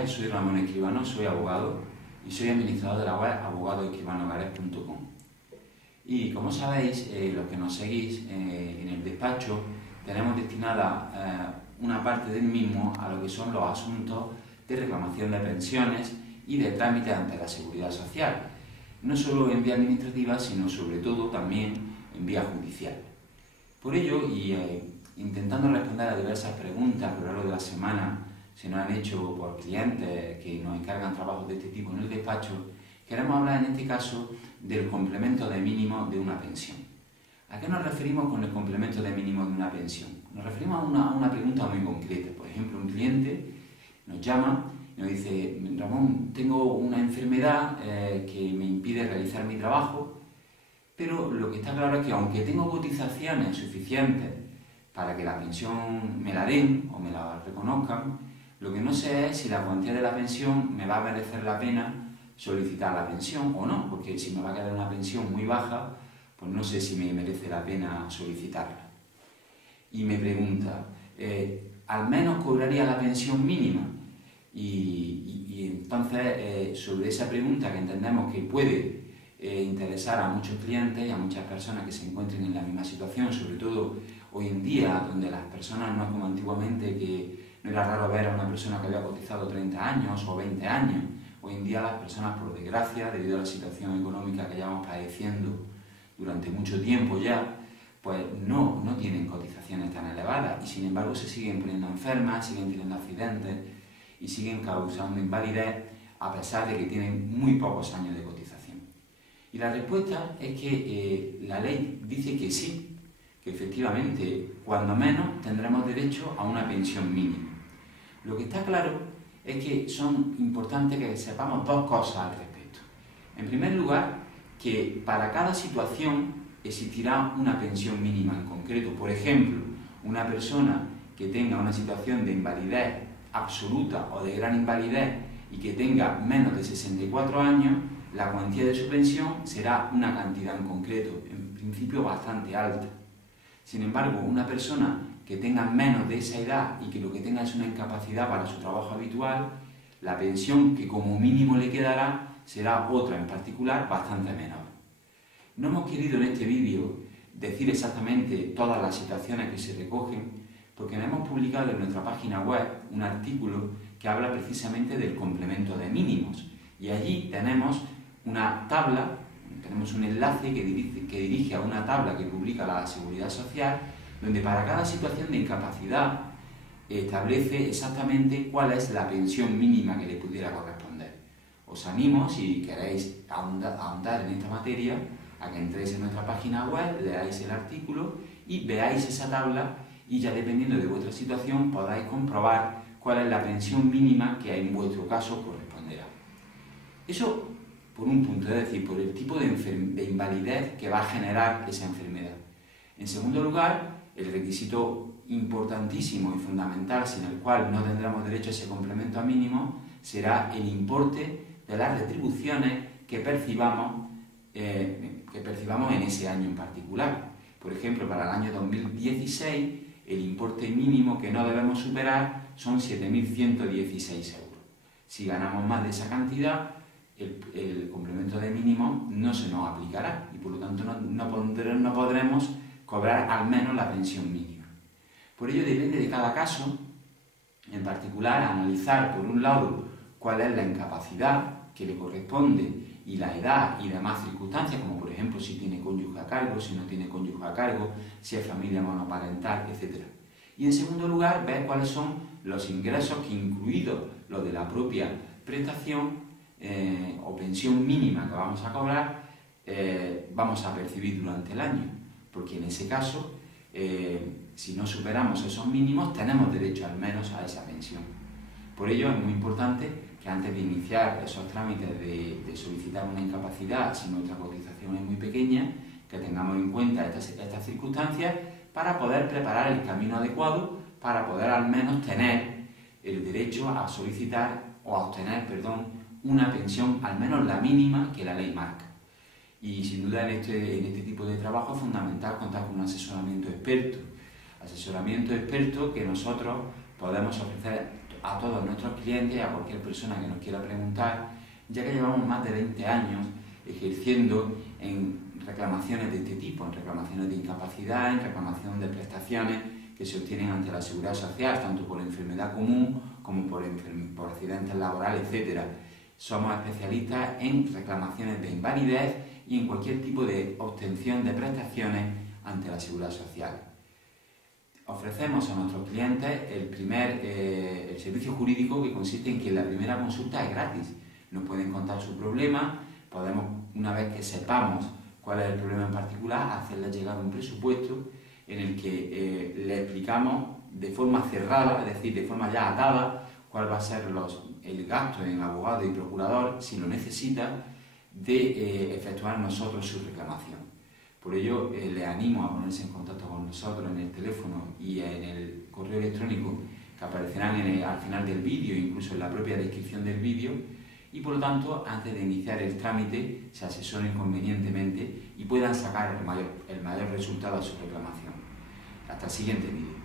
días, soy Ramón Escribano, soy abogado y soy administrador de la web abogadoescribanogares.com. Y como sabéis, los que nos seguís en el despacho, tenemos destinada una parte del mismo a lo que son los asuntos de reclamación de pensiones y de trámites ante la Seguridad Social, no solo en vía administrativa, sino sobre todo también en vía judicial. Por ello, y intentando responder a diversas preguntas a lo largo de la semana, se nos han hecho por clientes que nos encargan trabajos de este tipo en el despacho, queremos hablar en este caso del complemento de mínimo de una pensión. ¿A qué nos referimos con el complemento de mínimo de una pensión? Nos referimos a una pregunta muy concreta. Por ejemplo, un cliente nos llama y nos dice: Ramón, tengo una enfermedad que me impide realizar mi trabajo, pero lo que está claro es que aunque tengo cotizaciones suficientes para que la pensión me la den o me la reconozcan, lo que no sé es si la cuantía de la pensión me va a merecer la pena solicitar la pensión o no, porque si me va a quedar una pensión muy baja, pues no sé si me merece la pena solicitarla. Y me pregunta, ¿al menos cobraría la pensión mínima? Y entonces, sobre esa pregunta que entendemos que puede interesar a muchos clientes y a muchas personas que se encuentren en la misma situación, sobre todo hoy en día, donde las personas no es como antiguamente, que no era raro ver a una persona que había cotizado 30 años o 20 años. Hoy en día las personas, por desgracia, debido a la situación económica que llevamos padeciendo durante mucho tiempo ya, pues no tienen cotizaciones tan elevadas y sin embargo se siguen poniendo enfermas, siguen teniendo accidentes y siguen causando invalidez a pesar de que tienen muy pocos años de cotización. Y la respuesta es que la ley dice que sí, que efectivamente, cuando menos, tendremos derecho a una pensión mínima. Lo que está claro es que son importantes que sepamos dos cosas al respecto. En primer lugar, que para cada situación existirá una pensión mínima en concreto. Por ejemplo, una persona que tenga una situación de invalidez absoluta o de gran invalidez y que tenga menos de 64 años, la cuantía de su pensión será una cantidad en concreto, en principio bastante alta. Sin embargo, una persona que tenga menos de esa edad y que lo que tenga es una incapacidad para su trabajo habitual, la pensión que como mínimo le quedará será otra en particular bastante menor. No hemos querido en este vídeo decir exactamente todas las situaciones que se recogen, porque hemos publicado en nuestra página web un artículo que habla precisamente del complemento de mínimos, y allí tenemos una tabla, tenemos un enlace que dirige a una tabla que publica la Seguridad Social, donde para cada situación de incapacidad establece exactamente cuál es la pensión mínima que le pudiera corresponder. Os animo, si queréis ahondar en esta materia, a que entréis en nuestra página web, leáis el artículo y veáis esa tabla y ya dependiendo de vuestra situación podáis comprobar cuál es la pensión mínima que en vuestro caso corresponderá. Eso por un punto, es decir, por el tipo de invalidez que va a generar esa enfermedad. En segundo lugar, el requisito importantísimo y fundamental sin el cual no tendremos derecho a ese complemento mínimo será el importe de las retribuciones que percibamos en ese año en particular. Por ejemplo, para el año 2016, el importe mínimo que no debemos superar son 7.116 euros. Si ganamos más de esa cantidad, el complemento de mínimo no se nos aplicará y por lo tanto no podremos cobrar al menos la pensión mínima. Por ello depende de cada caso, en particular, analizar por un lado cuál es la incapacidad que le corresponde y la edad y demás circunstancias, como por ejemplo si tiene cónyuge a cargo, si no tiene cónyuge a cargo, si es familia monoparental, etc. Y en segundo lugar, ver cuáles son los ingresos que, incluidos los de la propia prestación o pensión mínima que vamos a cobrar, vamos a percibir durante el año, porque en ese caso, si no superamos esos mínimos, tenemos derecho al menos a esa pensión. Por ello es muy importante que antes de iniciar esos trámites de solicitar una incapacidad, si nuestra cotización es muy pequeña, que tengamos en cuenta estas circunstancias para poder preparar el camino adecuado, para poder al menos tener el derecho a solicitar o a obtener, una pensión, al menos la mínima que la ley marca. Y sin duda en este tipo de trabajo es fundamental contar con un asesoramiento experto que nosotros podemos ofrecer a todos nuestros clientes, a cualquier persona que nos quiera preguntar, ya que llevamos más de 20 años ejerciendo en reclamaciones de este tipo, en reclamaciones de incapacidad, en reclamación de prestaciones que se obtienen ante la Seguridad Social, tanto por enfermedad común como por accidentes laborales, etc. Somos especialistas en reclamaciones de invalidez y en cualquier tipo de obtención de prestaciones ante la Seguridad Social. Ofrecemos a nuestros clientes el servicio jurídico, que consiste en que la primera consulta es gratis. Nos pueden contar su problema, podemos, una vez que sepamos cuál es el problema en particular, hacerles llegar un presupuesto en el que le explicamos de forma cerrada, es decir, de forma ya atada, cuál va a ser el gasto en abogado y procurador, si lo necesita, de efectuar nosotros su reclamación. Por ello, les animo a ponerse en contacto con nosotros en el teléfono y en el correo electrónico que aparecerán al final del vídeo, incluso en la propia descripción del vídeo, y por lo tanto, antes de iniciar el trámite, se asesoren convenientemente y puedan sacar el mayor resultado a su reclamación. Hasta el siguiente vídeo.